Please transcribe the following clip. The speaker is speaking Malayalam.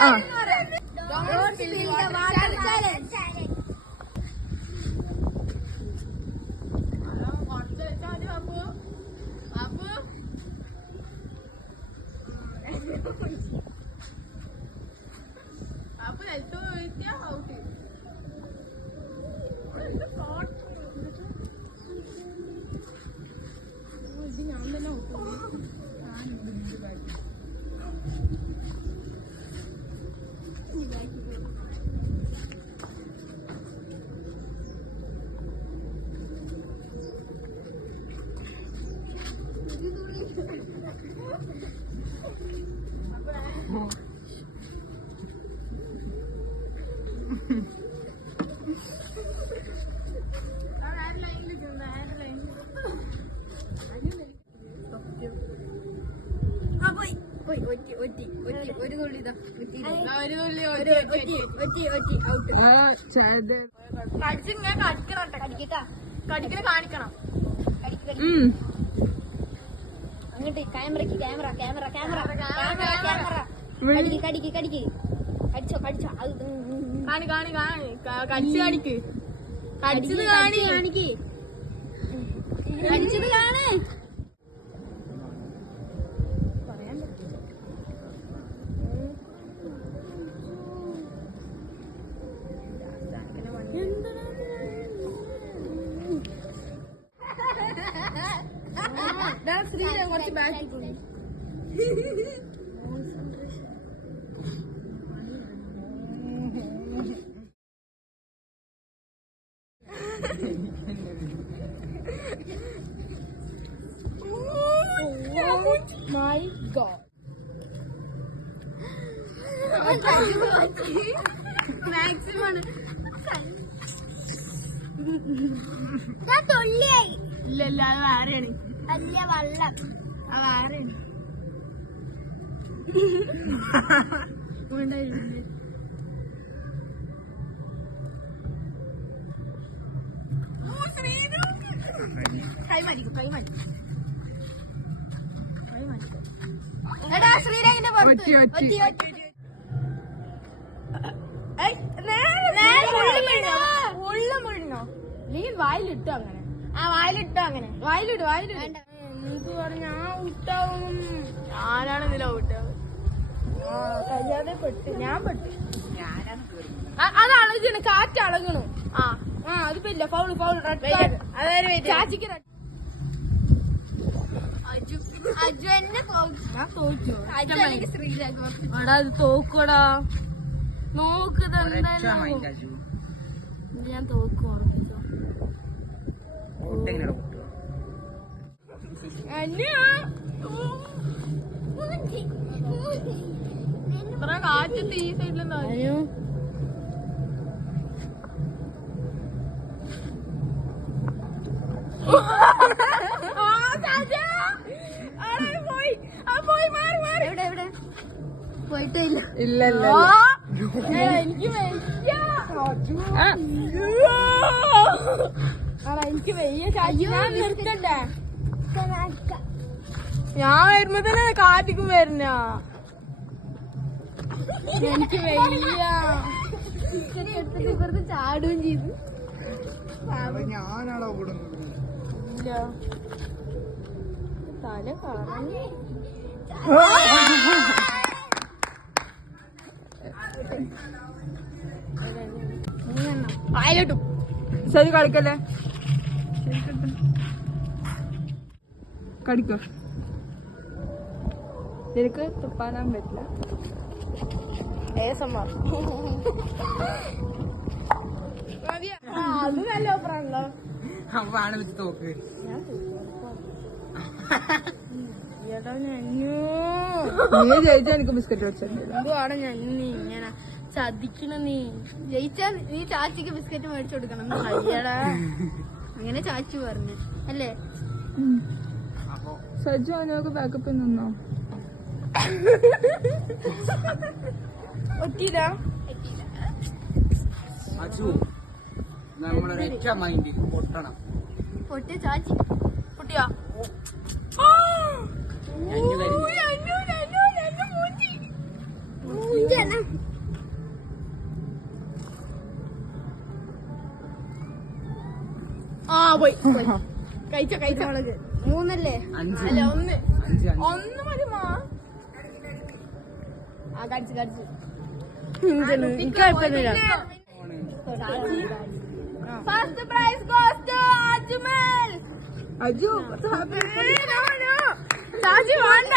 ആ ഒരു തുള്ളി. കടിച്ചിങ്ങനെ കടിക്കണം. കടിക്കണ കാണിക്കണം കടിക്ക്, കടിക്ക്. ഉം. അങ്ങോട്ട് ക്യാമറക്ക് camera camera camera. Camera camera. കടിക്ക് കടിക്ക് കടിക്ക്. കടിച്ചോ കടിച്ചോ. അത്. കാണി കാണി കാണി. കടിച്ച് കാണിക്ക്. കടിച്ചത് കാണി കാണിക്ക്. കടിച്ചത് കാണ്. കുറച്ച് ബാക്കി മൈ ഗോഡ് മാക്സിമം തൊള്ളിയായി ഇല്ല ഇല്ല അത് വേറെയാണ്. വലിയ വള്ളം. വേറെയാണ് ശ്രീരാഗിന്റെ നീ വായിലിട്ടോ അങ്ങനെ? ആ വായിലിട്ടോ അങ്ങനെ. വായിലിട് വായിലിട്. പറഞ്ഞ ആ ഔട്ടാവും ഞാനാണ് ഇതിൽ ഔട്ടാവും ആ കഴിയാതെ പെട്ട്. ഞാൻ പെട്ട്. ആ, അത് അളകണ് കാറ്റ് അളകണു. ആ. ആ അതിപ്പോ ഇല്ല ഫൗൾ ഫൗൾ ചാച്ചിക്ക് red. അജു അജു എന്നെ തോൽച്ചു ഞാൻ. എടാ ഇത് തോക്കടാ. എന്തായാലും തോക്കും ഉറപ്പിച്ചോ. അന്യാ. ഇത്ര കാറ്റ് ഈ സൈഡിലെന്താ എവിടെ എവിടെ? പോയിട്ടേ ഇല്ല ഇല്ല ഇല്ല. എനിക്ക് എനിക്ക് വയ്യ ഞാൻ നിർത്തണ്ടേ? ഞാൻ വരുമ്പോ തന്നെ കാറ്റിക്കും വരുന്ന. എനിക്ക് വയ്യ. ഇപ്പുറത്ത് ചാടുകയും ചെയ്തു. ഞാനാണോ ഇല്ല. തല കാണാൻ ആയിലോട്ടും ശരി കളിക്കല്ലേ? കടിക്കോ? നിനക്ക് തുപ്പാനാൻ പറ്റില്ല. അത് നല്ല ഓഫറാണല്ലോ. വാണ വെച്ച് തോക്ക്. നീ ജയിച്ചാ എനിക്ക് ബിസ്ക്കറ്റ് വെച്ചാണ് ഞാൻ നീ ഇങ്ങനെ ചതിക്കണ നീ? ജയിച്ചാ നീ ചാച്ചിക്ക് ബിസ്ക്കറ്റ് മേടിച്ചു കൊടുക്കണം. അങ്ങനെ ചാച്ചു പറഞ്ഞു. അല്ലേ? സജ്ജു അവനൊക്കെ ബാക്കപ്പിൽ നിന്നോ? ഒറ്റിയില്ല? അജു നമ്മുടെ പൊട്ടണം. പൊട്ടി ആ! പോയി കഴിച്ചോ കഴിച്ചോ. മൂന്നല്ലേ? അഞ്ച്. അല്ല ഒന്ന്. അഞ്ച് അഞ്ച്. ഒന്ന് മതി മാ. ആ കടിച്ചു കടിച്ചു കുഴപ്പമൊന്നുമില്ല. First prize goes to Ajmal Aju Saji വേണ്ട.